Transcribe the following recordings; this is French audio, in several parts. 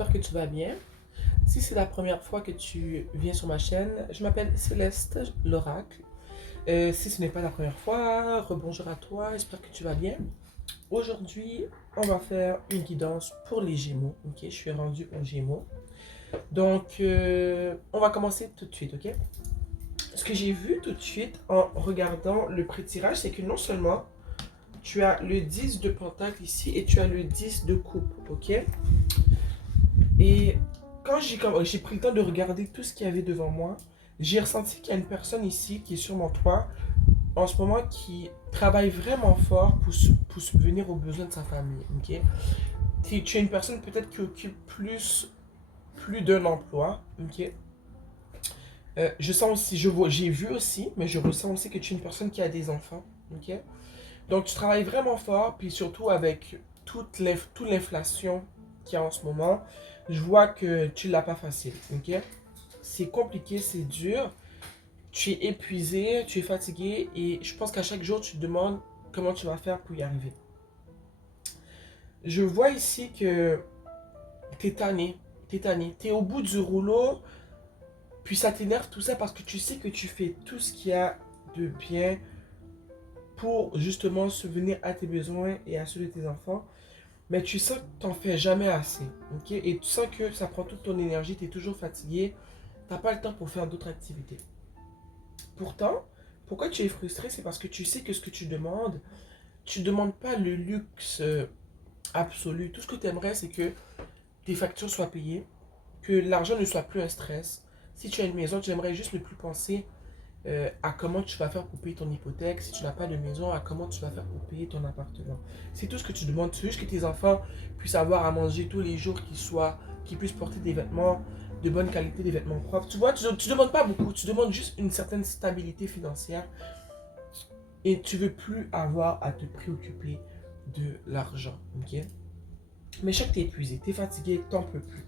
j'espère que tu vas bien. Si c'est la première fois que tu viens sur ma chaîne, je m'appelle Céleste l'Oracle. Si ce n'est pas la première fois, rebonjour à toi, j'espère que tu vas bien. Aujourd'hui, on va faire une guidance pour les Gémeaux. Ok, je suis rendu aux Gémeaux. Donc, on va commencer tout de suite, ok? Ce que j'ai vu tout de suite en regardant le pré-tirage, c'est que non seulement tu as le 10 de pentacle ici et tu as le 10 de coupe, ok? Et quand j'ai pris le temps de regarder tout ce qu'il y avait devant moi, j'ai ressenti qu'il y a une personne ici qui est sur mon toit en ce moment qui travaille vraiment fort pour subvenir aux besoins de sa famille. Ok? Tu es une personne peut-être qui occupe plus d'un emploi. Ok? Je sens aussi, j'ai vu aussi, mais je ressens aussi que tu es une personne qui a des enfants. Ok? Donc tu travailles vraiment fort, puis surtout avec toute l'inflation qu'il y a en ce moment, je vois que tu l'as pas facile, ok? C'est compliqué, c'est dur, tu es épuisé, tu es fatigué, et je pense qu'à chaque jour tu te demandes comment tu vas faire pour y arriver. Je vois ici que t'es tanné, t'es au bout du rouleau, puis ça t'énerve tout ça parce que tu sais que tu fais tout ce qu'il y a de bien pour justement subvenir à tes besoins et à ceux de tes enfants. Mais tu sens que tu n'en fais jamais assez. Ok? Et tu sens que ça prend toute ton énergie, tu es toujours fatigué, tu n'as pas le temps pour faire d'autres activités. Pourtant, pourquoi tu es frustré? C'est parce que tu sais que ce que tu ne demandes pas le luxe absolu. Tout ce que tu aimerais, c'est que tes factures soient payées, que l'argent ne soit plus un stress. Si tu as une maison, tu aimerais juste ne plus penser à comment tu vas faire pour payer ton hypothèque. Si tu n'as pas de maison, à comment tu vas faire pour payer ton appartement. C'est tout ce que tu demandes. Tu veux juste que tes enfants puissent avoir à manger tous les jours, qu'ils puissent porter des vêtements de bonne qualité, des vêtements propres. Tu vois, tu ne demandes pas beaucoup. Tu demandes juste une certaine stabilité financière et tu veux plus avoir à te préoccuper de l'argent. Ok? Mais chaque t'es épuisé, t'es fatigué, t'en peux plus.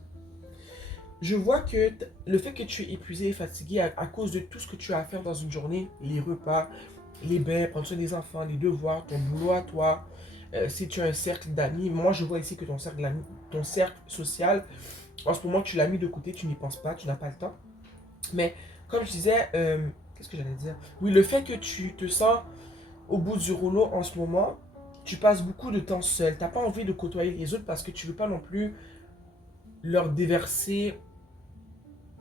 Je vois que le fait que tu es épuisé et fatigué à cause de tout ce que tu as à faire dans une journée, les repas, les bains, prendre soin des enfants, les devoirs, ton boulot à toi, si tu as un cercle d'amis, moi je vois ici que ton cercle social, en ce moment tu l'as mis de côté, tu n'y penses pas, tu n'as pas le temps. Mais comme je disais, qu'est-ce que j'allais dire? Oui, le fait que tu te sens au bout du rouleau en ce moment, tu passes beaucoup de temps seul. Tu n'as pas envie de côtoyer les autres parce que tu ne veux pas non plus leur déverser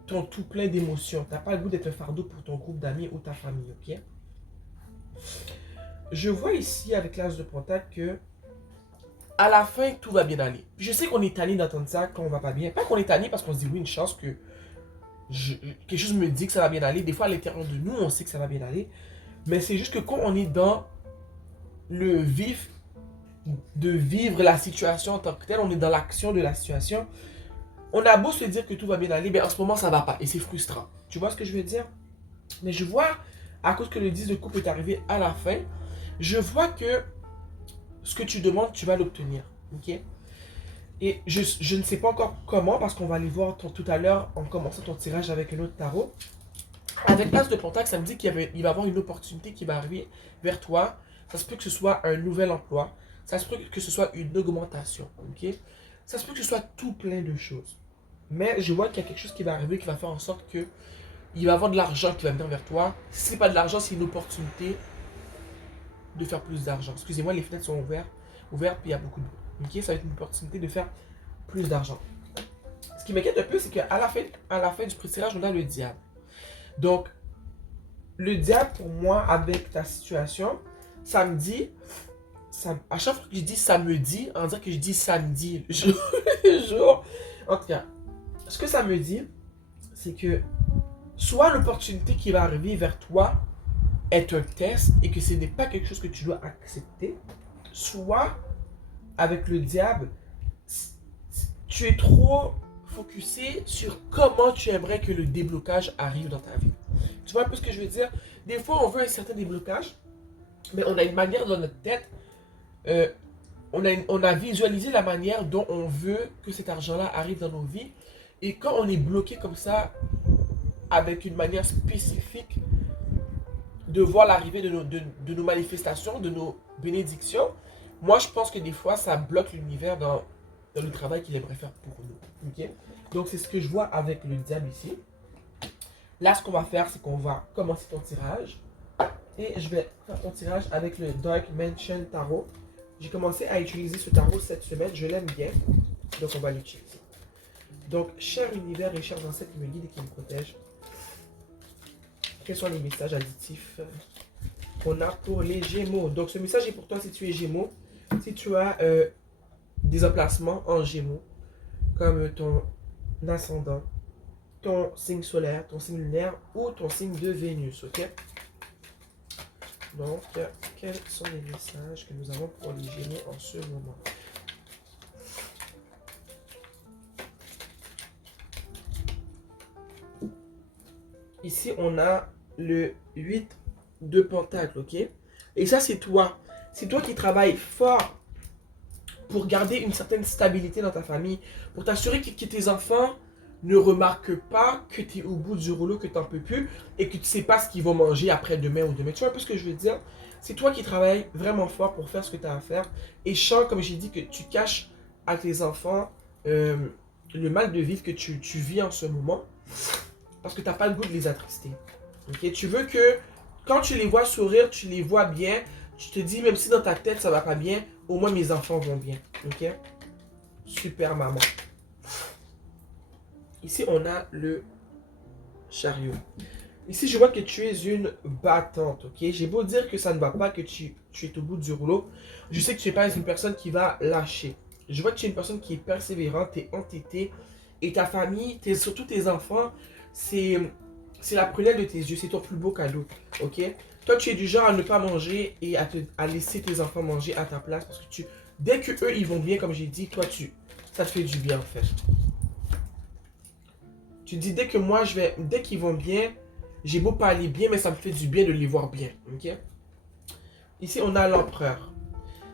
ton tout plein d'émotions. Tu n'as pas le goût d'être un fardeau pour ton groupe d'amis ou ta famille, ok? Je vois ici avec l'as de Pentacle que à la fin, tout va bien aller. Je sais qu'on est tanné d'entendre ça quand on va pas bien. Pas qu'on est tanné parce qu'on se dit oui, une chance que quelque chose me dit que ça va bien aller. Des fois, à l'intérieur de nous, on sait que ça va bien aller. Mais c'est juste que quand on est dans le vif de vivre la situation en tant que telle, on est dans l'action de la situation, on a beau se dire que tout va bien aller, mais en ce moment, ça va pas. Et c'est frustrant. Tu vois ce que je veux dire? Mais je vois, à cause que le 10 de coupe est arrivé à la fin, je vois que ce que tu demandes, tu vas l'obtenir. Ok? Et je ne sais pas encore comment, parce qu'on va aller voir tout à l'heure en commençant ton tirage avec un autre tarot. Avec l'as de Pentacle, ça me dit qu'il va y avoir une opportunité qui va arriver vers toi. Ça se peut que ce soit un nouvel emploi. Ça se peut que ce soit une augmentation. Ok? Ça se peut que ce soit tout plein de choses. Mais je vois qu'il y a quelque chose qui va arriver qui va faire en sorte que il va y avoir de l'argent qui va venir vers toi. Si ce n'est pas de l'argent, c'est une opportunité de faire plus d'argent. Excusez-moi, les fenêtres sont ouvertes, puis il y a beaucoup de bruit. Ok, ça va être une opportunité de faire plus d'argent. Ce qui m'inquiète un peu, c'est qu'à la fin du tirage, on a le diable. Donc, le diable, pour moi, avec ta situation, ça me dit, à chaque fois que je dis ça me dit, on dirait que je dis samedi, le jour. En tout cas, ce que ça me dit, c'est que soit l'opportunité qui va arriver vers toi est un test et que ce n'est pas quelque chose que tu dois accepter, soit avec le diable, tu es trop focusé sur comment tu aimerais que le déblocage arrive dans ta vie. Tu vois un peu ce que je veux dire? Des fois, on veut un certain déblocage, mais on a une manière dans notre tête, euh, on a visualisé la manière dont on veut que cet argent-là arrive dans nos vies. Et quand on est bloqué comme ça, avec une manière spécifique de voir l'arrivée de nos manifestations, de nos bénédictions, moi je pense que des fois ça bloque l'univers dans dans le travail qu'il aimerait faire pour nous. Ok? Donc, c'est ce que je vois avec le diable ici. Là, ce qu'on va faire, c'est qu'on va commencer ton tirage. Et je vais faire ton tirage avec le Dark Mansion Tarot. J'ai commencé à utiliser ce tarot cette semaine. Je l'aime bien. Donc, on va l'utiliser. Donc, cher univers et chers ancêtres qui me guident et qui me protègent, quels sont les messages additifs qu'on a pour les Gémeaux? Donc, ce message est pour toi si tu es Gémeaux. Si tu as des emplacements en Gémeaux, comme ton ascendant, ton signe solaire, ton signe lunaire ou ton signe de Vénus, ok? Donc, quels sont les messages que nous avons pour les Gémeaux en ce moment? Ici, on a le 8 de Pentacle, ok? Et ça, c'est toi. C'est toi qui travailles fort pour garder une certaine stabilité dans ta famille, pour t'assurer que tes enfants ne remarquent pas que tu es au bout du rouleau, que tu n'en peux plus et que tu ne sais pas ce qu'ils vont manger après demain ou demain. Tu vois un peu ce que je veux dire? C'est toi qui travailles vraiment fort pour faire ce que tu as à faire. Et je sens, comme j'ai dit, que tu caches à tes enfants le mal de vivre que tu vis en ce moment parce que tu n'as pas le goût de les attrister. Okay? Tu veux que quand tu les vois sourire, tu les vois bien, tu te dis, même si dans ta tête ça va pas bien, au moins mes enfants vont bien. Ok? Super maman. Ici, on a le chariot. Ici, je vois que tu es une battante, ok? J'ai beau dire que ça ne va pas, que tu es au bout du rouleau. Je sais que tu n'es pas une personne qui va lâcher. Je vois que tu es une personne qui est persévérante, tu es entêtée. Et ta famille, surtout tes enfants, c'est la prunelle de tes yeux. C'est ton plus beau cadeau, ok? Toi, tu es du genre à ne pas manger et à laisser tes enfants manger à ta place. Parce que dès que eux, ils vont bien, comme j'ai dit, toi, ça te fait du bien, en fait. Tu dis, dès qu'ils vont bien, j'ai beau pas aller bien, mais ça me fait du bien de les voir bien. Ok? Ici, on a l'empereur.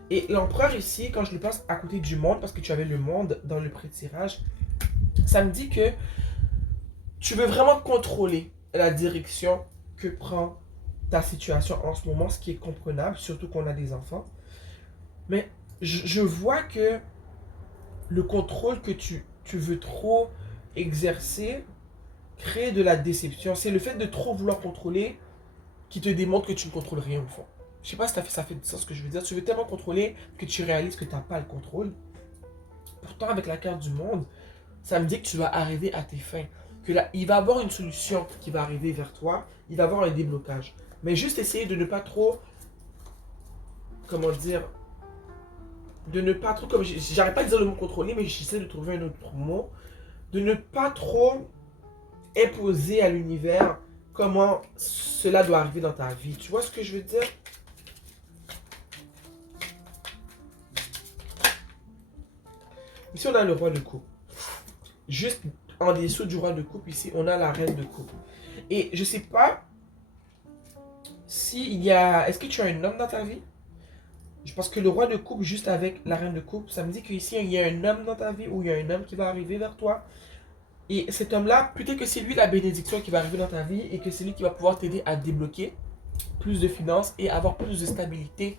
Et l'empereur ici, quand je le passe à côté du monde, parce que tu avais le monde dans le pré-tirage, ça me dit que tu veux vraiment contrôler la direction que prend ta situation en ce moment, ce qui est comprenable, surtout qu'on a des enfants. Mais je vois que le contrôle que tu veux trop exercer crée de la déception. C'est le fait de trop vouloir contrôler qui te démontre que tu ne contrôles rien au fond. Je sais pas si ça fait du sens ce que je veux dire. Tu veux tellement contrôler que tu réalises que tu n'as pas le contrôle. Pourtant, avec la carte du monde, ça me dit que tu vas arriver à tes fins. Que là, il va y avoir une solution qui va arriver vers toi. Il va y avoir un déblocage. Mais juste essayer de ne pas trop, comment dire, de ne pas trop, comme j'arrête pas de dire le mot contrôler, mais j'essaie de trouver un autre mot. De ne pas trop imposer à l'univers comment cela doit arriver dans ta vie. Tu vois ce que je veux dire? Ici, on a le roi de coupe. Juste en dessous du roi de coupe, ici, on a la reine de coupe. Et je sais pas s'il y a... Est-ce que tu as un homme dans ta vie? Parce que le roi de coupe, juste avec la reine de coupe, ça me dit qu'ici, il y a un homme dans ta vie ou il y a un homme qui va arriver vers toi. Et cet homme-là, peut-être que c'est lui la bénédiction qui va arriver dans ta vie et que c'est lui qui va pouvoir t'aider à débloquer plus de finances et avoir plus de stabilité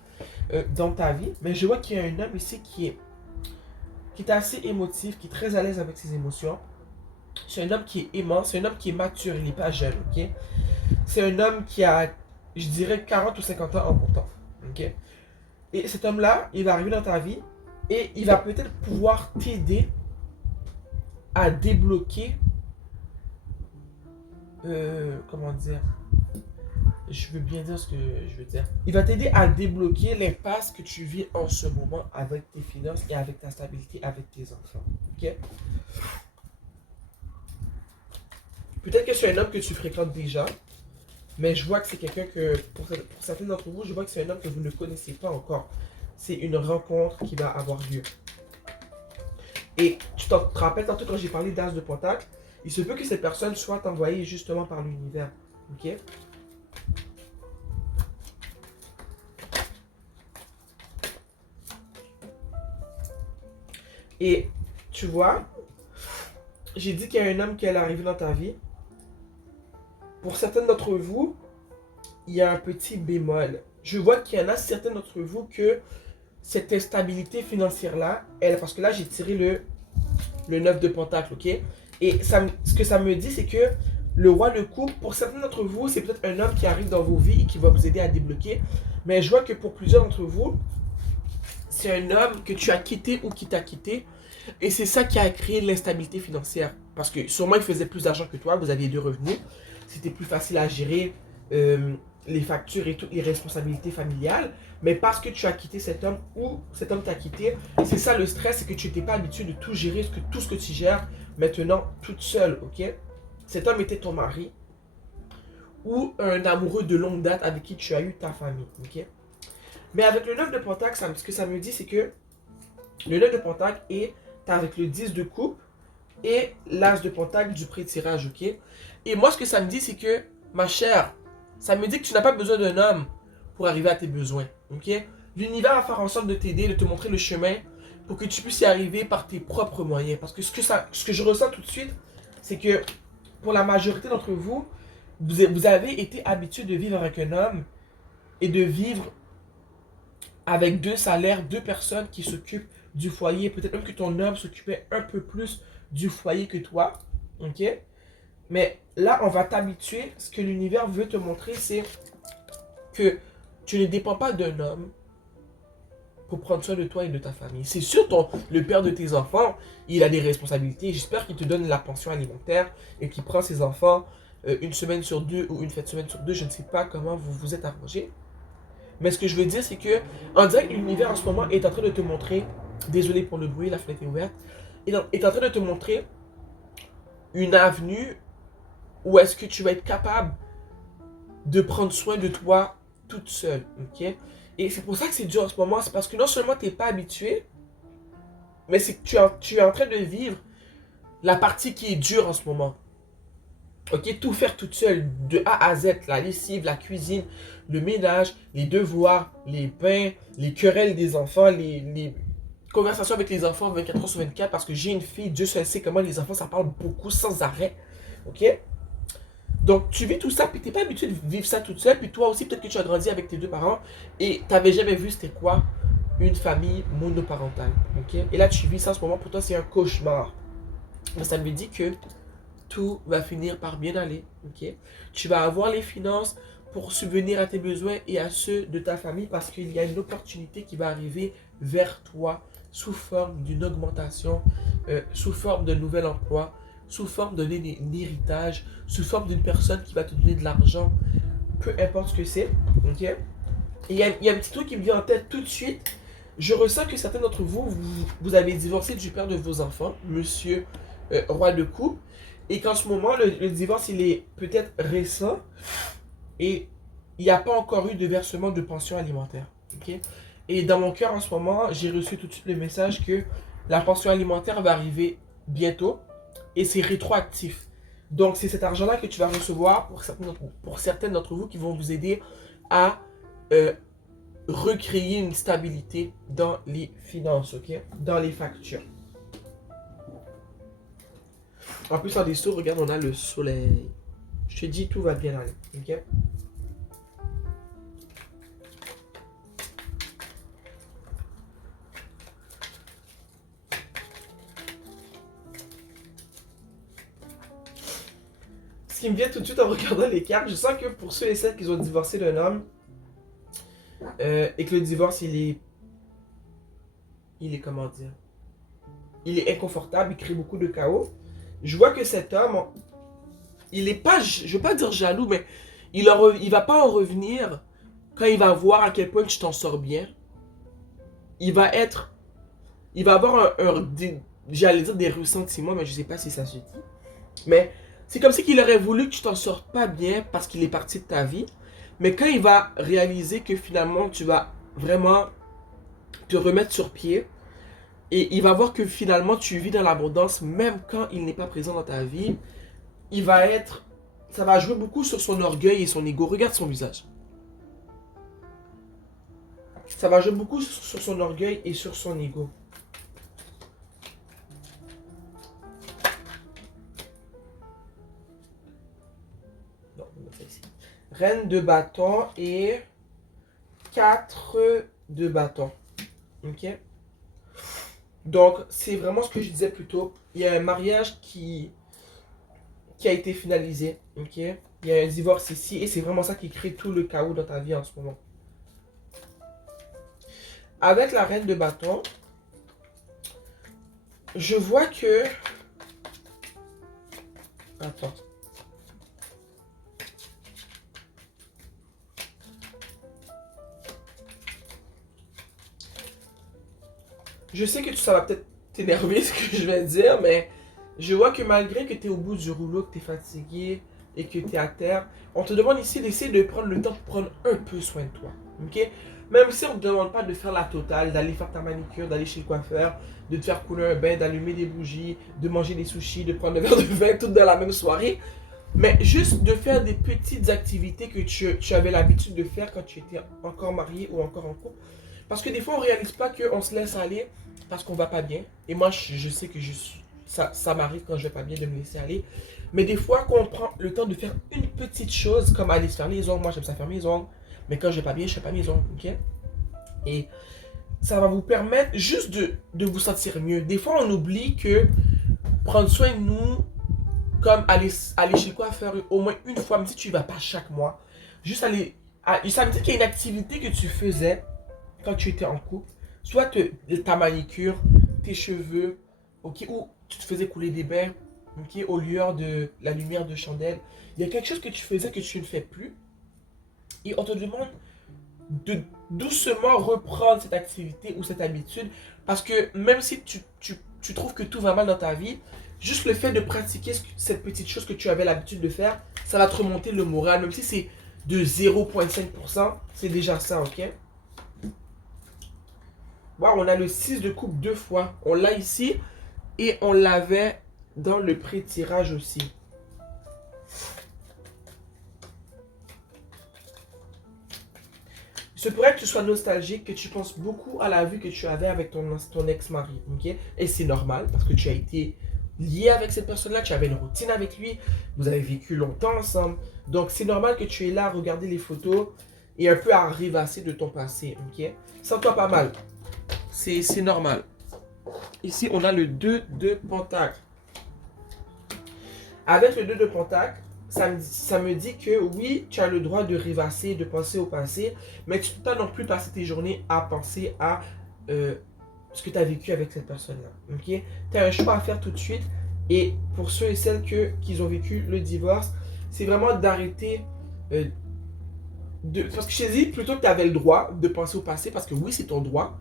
dans ta vie. Mais je vois qu'il y a un homme ici qui est assez émotif, qui est très à l'aise avec ses émotions. C'est un homme qui est aimant, c'est un homme qui est mature, il n'est pas jeune, ok? C'est un homme qui a, je dirais, 40 ou 50 ans en montant, ok? Et cet homme-là, il va arriver dans ta vie et il va peut-être pouvoir t'aider à débloquer, comment dire, je veux bien dire ce que je veux dire. Il va t'aider à débloquer l'impasse que tu vis en ce moment avec tes finances et avec ta stabilité avec tes enfants. Ok? Peut-être que c'est un homme que tu fréquentes déjà, mais je vois que c'est quelqu'un que, pour certains d'entre vous, je vois que c'est un homme que vous ne connaissez pas encore. C'est une rencontre qui va avoir lieu. Et tu te rappelles tantôt quand j'ai parlé d'As de Pentacle, il se peut que cette personne soit envoyée justement par l'univers. Ok? Et tu vois, j'ai dit qu'il y a un homme qui allait arriver dans ta vie. Pour certains d'entre vous, il y a un petit bémol. Je vois qu'il y en a certains d'entre vous que cette instabilité financière-là, parce que là, j'ai tiré le 9 de Pentacle, ok? Et ce que ça me dit, c'est que le roi de coupe, pour certains d'entre vous, c'est peut-être un homme qui arrive dans vos vies et qui va vous aider à débloquer. Mais je vois que pour plusieurs d'entre vous, c'est un homme que tu as quitté ou qui t'a quitté. Et c'est ça qui a créé l'instabilité financière. Parce que sûrement, il faisait plus d'argent que toi, vous aviez deux revenus. C'était plus facile à gérer les factures et toutes les responsabilités familiales. Mais parce que tu as quitté cet homme ou cet homme t'a quitté, c'est ça le stress, c'est que tu n'étais pas habitué de tout gérer, tout ce que tu gères maintenant toute seule, ok? Cet homme était ton mari ou un amoureux de longue date avec qui tu as eu ta famille, ok? Mais avec le 9 de Pentacle, ce que ça me dit, c'est que le 9 de Pentacle est avec le 10 de coupe et l'As de Pentacle du pré-tirage, ok? Et moi, ce que ça me dit, c'est que, ma chère, ça me dit que tu n'as pas besoin d'un homme pour arriver à tes besoins, ok? L'univers va faire en sorte de t'aider, de te montrer le chemin pour que tu puisses y arriver par tes propres moyens. Parce que ce que je ressens tout de suite, c'est que pour la majorité d'entre vous, vous avez été habitué de vivre avec un homme et de vivre avec deux salaires, deux personnes qui s'occupent du foyer. Peut-être même que ton homme s'occupait un peu plus du foyer que toi. Ok? Mais là, on va t'habituer. Ce que l'univers veut te montrer, c'est que tu ne dépends pas d'un homme pour prendre soin de toi et de ta famille. C'est sûr, le père de tes enfants, il a des responsabilités. J'espère qu'il te donne la pension alimentaire et qu'il prend ses enfants une semaine sur deux ou une fête semaine sur deux. Je ne sais pas comment vous vous êtes arrangé. Mais ce que je veux dire, c'est que, on dirait que l'univers en ce moment est en train de te montrer, désolé pour le bruit, la fenêtre est ouverte, est en train de te montrer une avenue où est-ce que tu vas être capable de prendre soin de toi toute seule, ok? Et c'est pour ça que c'est dur en ce moment, c'est parce que non seulement tu n'es pas habitué, mais c'est que tu es en train de vivre la partie qui est dure en ce moment. Ok, tout faire toute seule, de A à Z, la lessive, la cuisine, le ménage, les devoirs, les pains, les querelles des enfants, les conversations avec les enfants 24 heures sur 24, parce que j'ai une fille, Dieu seul sait comment les enfants, ça parle beaucoup sans arrêt. Ok? Donc, tu vis tout ça, puis t'es pas habitué de vivre ça toute seule, puis toi aussi, peut-être que tu as grandi avec tes deux parents, et t'avais jamais vu c'était quoi une famille monoparentale. Ok? Et là, tu vis ça en ce moment, pour toi, c'est un cauchemar. Mais ça me dit que tout va finir par bien aller, ok? Tu vas avoir les finances pour subvenir à tes besoins et à ceux de ta famille parce qu'il y a une opportunité qui va arriver vers toi sous forme d'une augmentation, sous forme d'un nouvel emploi, sous forme d'un héritage, sous forme d'une personne qui va te donner de l'argent, peu importe ce que c'est, ok? Et il y a un petit truc qui me vient en tête tout de suite. Je ressens que certains d'entre vous avez divorcé du père de vos enfants, monsieur roi de coupe, et qu'en ce moment, le divorce, il est peut-être récent et il n'y a pas encore eu de versement de pension alimentaire. Ok? Et dans mon cœur, en ce moment, j'ai reçu tout de suite le message que la pension alimentaire va arriver bientôt et c'est rétroactif. Donc, c'est cet argent-là que tu vas recevoir pour certaines d'entre vous qui vont vous aider à euh, recréer une stabilité dans les finances, ok? Dans les factures. En plus, en dessous, regarde, on a le soleil. Je te dis, tout va bien aller, ok? Ce qui me vient tout de suite en regardant les cartes, je sens que pour ceux et celles qui ont divorcé d'un homme, et que le divorce, il est comment dire? Il est inconfortable, il crée beaucoup de chaos. Je vois que cet homme, il est pas, je veux pas dire jaloux, mais il va pas en revenir quand il va voir à quel point tu t'en sors bien. Il va être, il va avoir j'allais dire des ressentiments, mais je sais pas si ça se dit. Mais c'est comme si qu'il aurait voulu que tu t'en sortes pas bien parce qu'il est parti de ta vie. Mais quand il va réaliser que finalement tu vas vraiment te remettre sur pied et il va voir que finalement tu vis dans l'abondance même quand il n'est pas présent dans ta vie, il va être, ça va jouer beaucoup sur son orgueil et son ego. Regarde son visage. Ça va jouer beaucoup sur son orgueil et sur son ego. Non, on va mettre ça ici. Reine de bâton et 4 de bâton. Ok? Donc, c'est vraiment ce que je disais plus tôt. Il y a un mariage qui a été finalisé. Ok? Il y a un divorce ici et c'est vraiment ça qui crée tout le chaos dans ta vie en ce moment. Avec la reine de bâton, je vois que... Attends. Je sais que ça va peut-être t'énerver ce que je vais dire, mais je vois que malgré que tu es au bout du rouleau, que tu es fatigué et que tu es à terre, on te demande ici d'essayer de prendre le temps de prendre un peu soin de toi. Ok? Même si on ne te demande pas de faire la totale, d'aller faire ta manicure, d'aller chez le coiffeur, de te faire couler un bain, d'allumer des bougies, de manger des sushis, de prendre un verre de vin tout dans la même soirée, mais juste de faire des petites activités que tu avais l'habitude de faire quand tu étais encore marié ou encore en couple. Parce que des fois, on réalise pas qu'on se laisse aller parce qu'on va pas bien. Et moi, je sais que ça m'arrive quand je vais pas bien de me laisser aller. Mais des fois, quand on prend le temps de faire une petite chose, comme aller se faire les ongles, moi j'aime ça faire mes ongles. Mais quand je vais pas bien, je fais pas mes ongles, ok? Et ça va vous permettre juste de vous sentir mieux. Des fois, on oublie que prendre soin de nous, comme aller chez le coiffeur au moins une fois, même si tu y vas pas chaque mois, juste aller. Ça me dit qu'il y a une activité que tu faisais quand tu étais en couple, soit ta manicure, tes cheveux, ok, ou tu te faisais couler des bains, ok, au lueur de la lumière de chandelle. Il y a quelque chose que tu faisais que tu ne fais plus, et on te demande de doucement reprendre cette activité ou cette habitude, parce que même si tu trouves que tout va mal dans ta vie, juste le fait de pratiquer cette petite chose que tu avais l'habitude de faire, ça va te remonter le moral, même si c'est de 0,5%, c'est déjà ça, ok? Wow, on a le 6 de coupe deux fois. On l'a ici et on l'avait dans le pré-tirage aussi. Il se pourrait que tu sois nostalgique, que tu penses beaucoup à la vie que tu avais avec ton ex-mari. Ok? Et c'est normal parce que tu as été lié avec cette personne-là, tu avais une routine avec lui, vous avez vécu longtemps ensemble. Donc c'est normal que tu es là à regarder les photos et un peu à rêvasser de ton passé. Ok? Sens-toi pas mal. C'est normal. Ici, on a le 2 de pentacle. Avec le 2 de pentacle, ça me dit que oui, tu as le droit de rêvasser, de penser au passé, mais tu ne peux pas non plus passer tes journées à penser à ce que tu as vécu avec cette personne-là. Ok? Tu as un choix à faire tout de suite. Et pour ceux et celles qui ont vécu le divorce, c'est vraiment d'arrêter parce que je t'ai dit plutôt que tu avais le droit de penser au passé, parce que oui, c'est ton droit.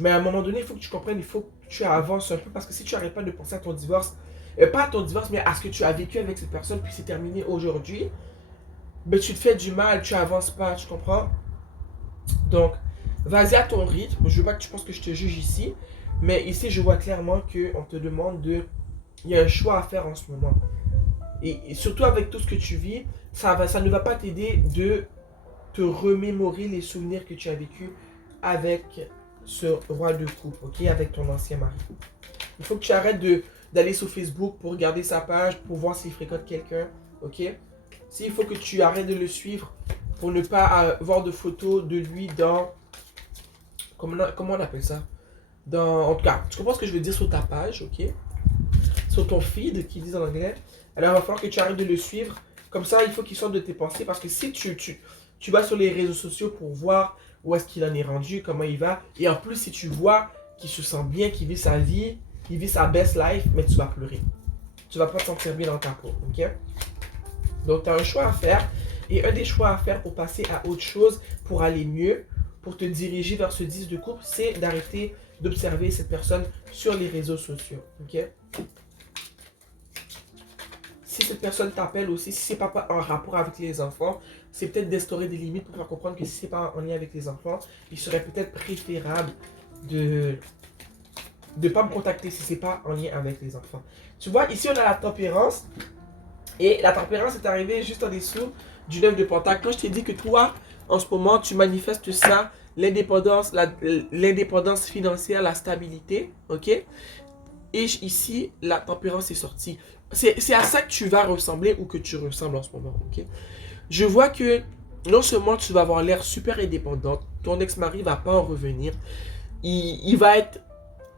Mais à un moment donné, il faut que tu comprennes, il faut que tu avances un peu, parce que si tu n'arrêtes pas de penser à ton divorce, pas à ton divorce, mais à ce que tu as vécu avec cette personne, puis c'est terminé aujourd'hui, ben tu te fais du mal, tu avances pas, tu comprends? Donc, vas-y à ton rythme. Je veux pas que tu penses que je te juge ici, mais ici, je vois clairement qu'on te demande de... Il y a un choix à faire en ce moment. Et surtout avec tout ce que tu vis, ça ne va pas t'aider de te remémorer les souvenirs que tu as vécu avec ce roi de coupe, ok, avec ton ancien mari. Il faut que tu arrêtes d'aller sur Facebook pour regarder sa page, pour voir s'il fréquente quelqu'un, ok. S'il faut que tu arrêtes de le suivre pour ne pas avoir de photos de lui dans... Comment on appelle ça? En tout cas, tu comprends ce que je veux dire sur ta page, ok? Sur ton feed, qu'ils disent en anglais. Alors, il va falloir que tu arrêtes de le suivre. Comme ça, il faut qu'il sorte de tes pensées. Parce que si tu vas sur les réseaux sociaux pour voir où est-ce qu'il en est rendu, comment il va. Et en plus, si tu vois qu'il se sent bien, qu'il vit sa vie, il vit sa best life, mais tu vas pleurer. Tu vas pas te sentir bien dans ta peau, ok? Donc, tu as un choix à faire. Et un des choix à faire pour passer à autre chose, pour aller mieux, pour te diriger vers ce 10 de couple, c'est d'arrêter d'observer cette personne sur les réseaux sociaux, ok? Si cette personne t'appelle aussi, si c'est pas en rapport avec les enfants, c'est peut-être d'instaurer des limites pour faire comprendre que si c'est pas en lien avec les enfants, il serait peut-être préférable de ne pas me contacter si c'est pas en lien avec les enfants. Tu vois, ici on a la tempérance. Et la tempérance est arrivée juste en dessous du 9 de pentacle. Quand je t'ai dit que toi, en ce moment, tu manifestes ça, l'indépendance financière, la stabilité, ok? Et ici, la tempérance est sortie. C'est à ça que tu vas ressembler ou que tu ressembles en ce moment, ok? Je vois que non seulement tu vas avoir l'air super indépendante, ton ex-mari va pas en revenir, il va être,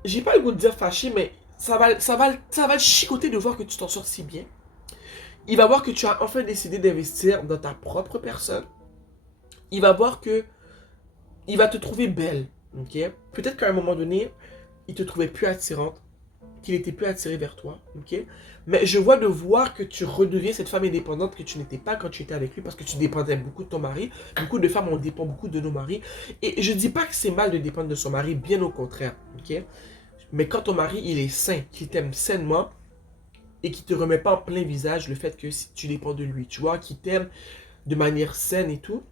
j'ai pas le goût de dire fâché, mais ça va le chicoter de voir que tu t'en sors si bien. Il va voir que tu as enfin décidé d'investir dans ta propre personne. Il va voir que il va te trouver belle, ok? Peut-être qu'à un moment donné, il te trouvait plus attirante, qu'il était plus attiré vers toi, ok? Mais je vois de voir que tu redeviens cette femme indépendante que tu n'étais pas quand tu étais avec lui parce que tu dépendais beaucoup de ton mari. Beaucoup de femmes, on dépend beaucoup de nos maris. Et je dis pas que c'est mal de dépendre de son mari, bien au contraire, ok? Mais quand ton mari, il est sain, qu'il t'aime sainement et qu'il te remet pas en plein visage le fait que si tu dépends de lui, tu vois, qu'il t'aime de manière saine et tout,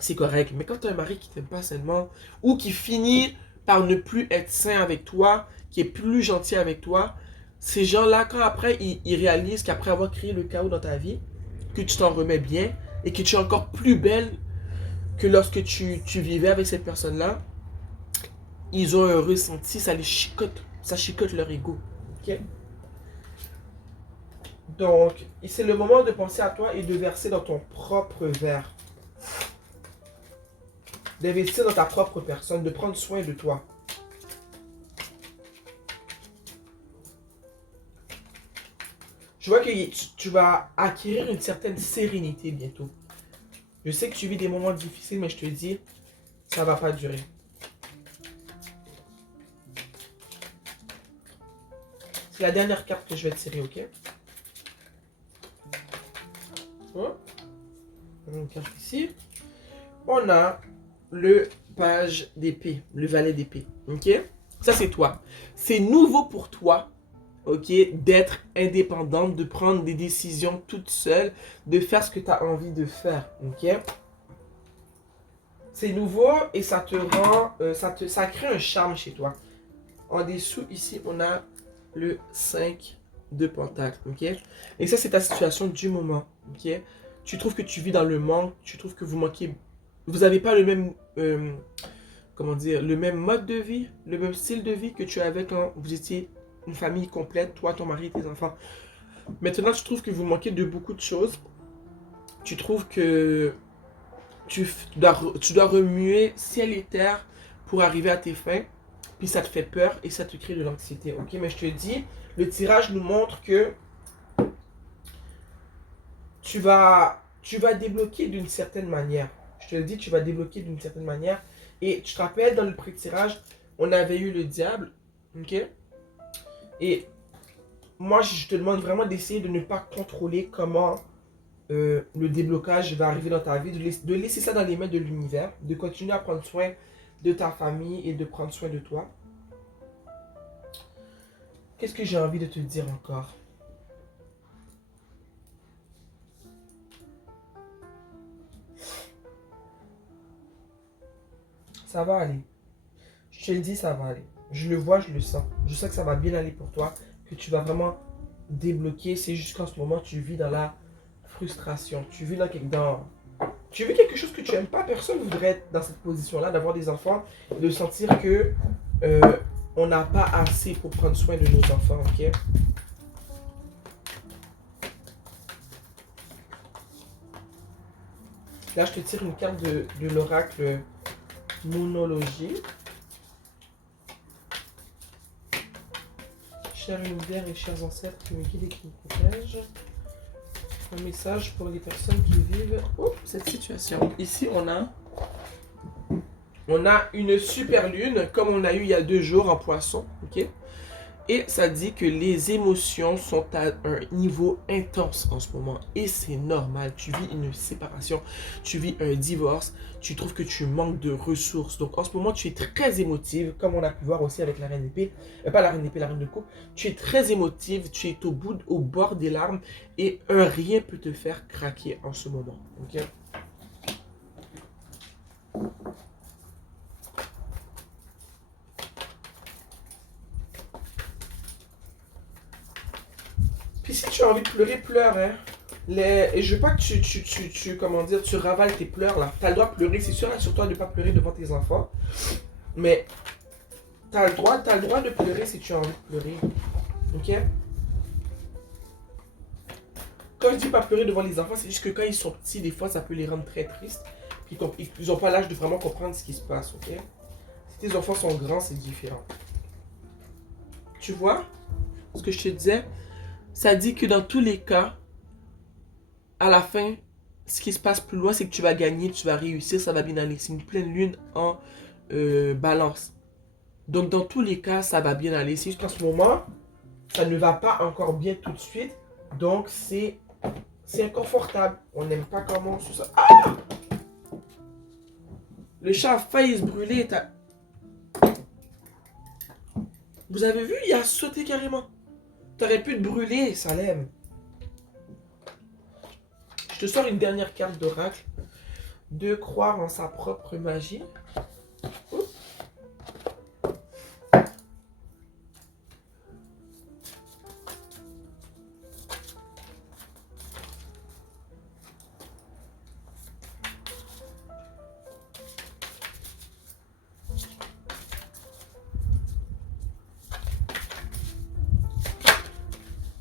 c'est correct. Mais quand tu as un mari qui t'aime pas sainement ou qui finit par ne plus être sain avec toi, qui est plus gentil avec toi, ces gens-là, quand après ils réalisent qu'après avoir créé le chaos dans ta vie, que tu t'en remets bien et que tu es encore plus belle que lorsque tu vivais avec cette personne-là, ils ont un ressenti, ça les chicote, ça chicote leur ego. Ok? Donc, c'est le moment de penser à toi et de verser dans ton propre verre. D'investir dans ta propre personne, de prendre soin de toi. Je vois que tu vas acquérir une certaine sérénité bientôt. Je sais que tu vis des moments difficiles, mais je te dis, ça va pas durer. C'est la dernière carte que je vais tirer, ok? Une carte ici. On a le page d'épée, le valet d'épée, ok? Ça, c'est toi. C'est nouveau pour toi, ok, d'être indépendante, de prendre des décisions toute seule, de faire ce que tu as envie de faire, ok? C'est nouveau et ça te rend, ça crée un charme chez toi. En dessous, ici, on a le 5 de pentacle, ok? Et ça, c'est ta situation du moment, ok? Tu trouves que tu vis dans le manque, tu trouves que vous manquez, vous n'avez pas le même, comment dire, le même mode de vie, le même style de vie que tu avais quand vous étiez une famille complète, toi, ton mari et tes enfants. Maintenant, tu trouves que vous manquez de beaucoup de choses. Tu trouves que tu dois remuer ciel et terre pour arriver à tes fins. Puis ça te fait peur et ça te crée de l'anxiété. Ok, mais je te dis, le tirage nous montre que tu vas débloquer d'une certaine manière. Je te le dis, tu vas débloquer d'une certaine manière. Et tu te rappelles, dans le pré-tirage, on avait eu le diable. Ok? Et moi, je te demande vraiment d'essayer de ne pas contrôler comment le déblocage va arriver dans ta vie, de laisser ça dans les mains de l'univers, de continuer à prendre soin de ta famille et de prendre soin de toi. Qu'est-ce que j'ai envie de te dire encore? Ça va aller. Je te le dis, ça va aller. Je le vois, je le sens. Je sais que ça va bien aller pour toi, que tu vas vraiment débloquer. C'est juste qu'en ce moment, tu vis dans la frustration. Tu vis quelque chose que tu n'aimes pas. Personne ne voudrait être dans cette position-là, d'avoir des enfants, et de sentir que euh, on n'a pas assez pour prendre soin de nos enfants, ok? Là, je te tire une carte de l'oracle Moonologie. Chers univers et chers ancêtres qui me guident et qui me protègent. Un message pour les personnes qui vivent cette situation. Ici, on a une super lune, comme on a eu il y a 2 jours en poisson. Ok? Et ça dit que les émotions sont à un niveau intense en ce moment. Et c'est normal. Tu vis une séparation, tu vis un divorce, tu trouves que tu manques de ressources. Donc en ce moment, tu es très émotive, comme on a pu voir aussi avec la reine d'épée. Pas la reine d'épée, la reine de coupe. Tu es très émotive, tu es au bord des larmes. Et un rien peut te faire craquer en ce moment. Ok? Puis si tu as envie de pleurer, pleure, hein. Et je veux pas que comment dire, tu ravales tes pleurs là. T'as le droit de pleurer, c'est sûr, sur toi de ne pas pleurer devant tes enfants. Mais t'as le droit de pleurer si tu as envie de pleurer. Ok? Quand je dis pas pleurer devant les enfants, c'est juste que quand ils sont petits, des fois ça peut les rendre très tristes. Puis ils n'ont pas l'âge de vraiment comprendre ce qui se passe, ok? tes enfants sont grands, c'est différent. Tu vois ce que je te disais? Ça dit que dans tous les cas, à la fin, ce qui se passe plus loin, c'est que tu vas gagner, tu vas réussir, ça va bien aller. C'est une pleine lune en balance. Donc, dans tous les cas, ça va bien aller. C'est juste qu'en ce moment, ça ne va pas encore bien tout de suite. Donc, c'est inconfortable. On n'aime pas comment on ça. Ah! Le chat a failli se brûler. Vous avez vu? Il a sauté carrément. T'aurais pu te brûler, Salem. Je te sors une dernière carte d'oracle. De croire en sa propre magie. Oups.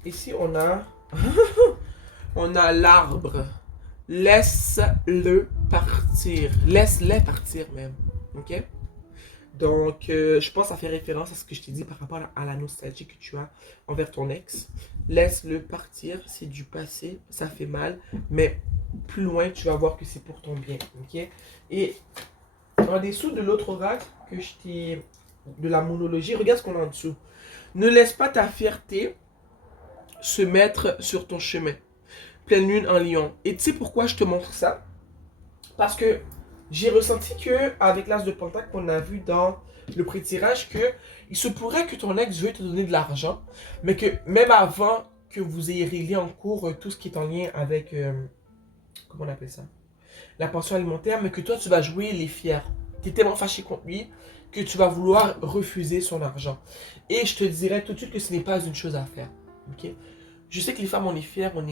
Ici, on a... on a l'arbre. Laisse-le partir. Laisse-les partir même. Ok? Donc, je pense que ça fait référence à ce que je t'ai dit par rapport à la nostalgie que tu as envers ton ex. Laisse-le partir. C'est du passé. Ça fait mal. Mais plus loin, tu vas voir que c'est pour ton bien. Ok? Et en dessous de l'autre oracle que je t'ai... de la monologie, regarde ce qu'on a en dessous. Ne laisse pas ta fierté se mettre sur ton chemin. Pleine lune en lion. Et tu sais pourquoi je te montre ça? Parce que j'ai ressenti que avec l'as de pentacle qu'on a vu dans le pré-tirage, que il se pourrait que ton ex veuille te donner de l'argent, mais que même avant que vous ayez réglé en cours tout ce qui est en lien avec, comment on appelle ça? La pension alimentaire, mais que toi tu vas jouer les fiers. Tu es tellement fâché contre lui que tu vas vouloir refuser son argent. Et je te dirais tout de suite que ce n'est pas une chose à faire. Ok? Je sais que les femmes, on est fiers, on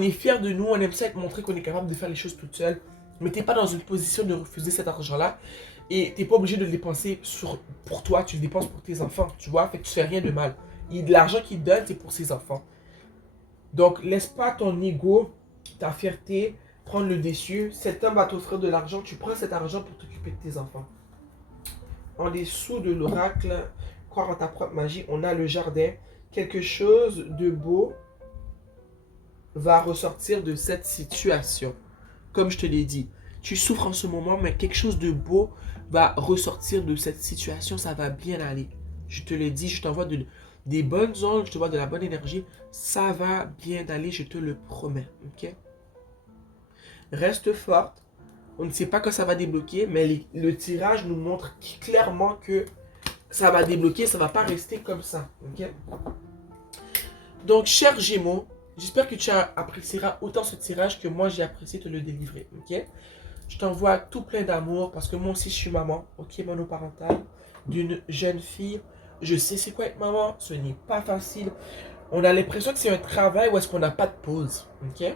est fiers de nous, on aime ça être montré qu'on est capable de faire les choses toute seule. Mais t'es pas dans une position de refuser cet argent-là. Et t'es pas obligé de le dépenser pour toi, tu le dépenses pour tes enfants, tu vois. Fait que tu fais rien de mal. Et de l'argent qu'il donne, c'est pour ses enfants. Donc, laisse pas ton ego, ta fierté, prendre le dessus. Cet homme va t'offrir de l'argent, tu prends cet argent pour t'occuper de tes enfants. En dessous de l'oracle, croire en ta propre magie, on a le jardin. Quelque chose de beau va ressortir de cette situation. Comme je te l'ai dit, tu souffres en ce moment, mais quelque chose de beau va ressortir de cette situation. Ça va bien aller. Je te l'ai dit, je t'envoie des bonnes ondes, je te vois de la bonne énergie. Ça va bien aller, je te le promets. Ok? Reste forte. On ne sait pas quand ça va débloquer, mais le tirage nous montre clairement que ça va débloquer, ça ne va pas rester comme ça. Ok? Donc, cher Gémeaux, j'espère que tu apprécieras autant ce tirage que moi j'ai apprécié te le délivrer. Ok? Je t'envoie tout plein d'amour parce que moi aussi je suis maman, ok, monoparentale, d'une jeune fille. Je sais c'est quoi être maman, ce n'est pas facile. On a l'impression que c'est un travail où est-ce qu'on n'a pas de pause, ok?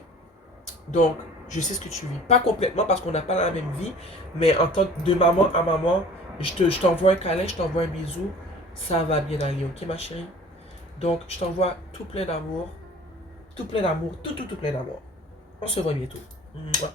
Donc, je sais ce que tu vis. Pas complètement parce qu'on n'a pas la même vie, mais en tant que de maman à maman, je t'envoie un câlin, je t'envoie un bisou. Ça va bien aller, ok ma chérie? Donc, je t'envoie tout plein d'amour. Tout plein d'amour, tout plein d'amour. On se voit bientôt. Mouah.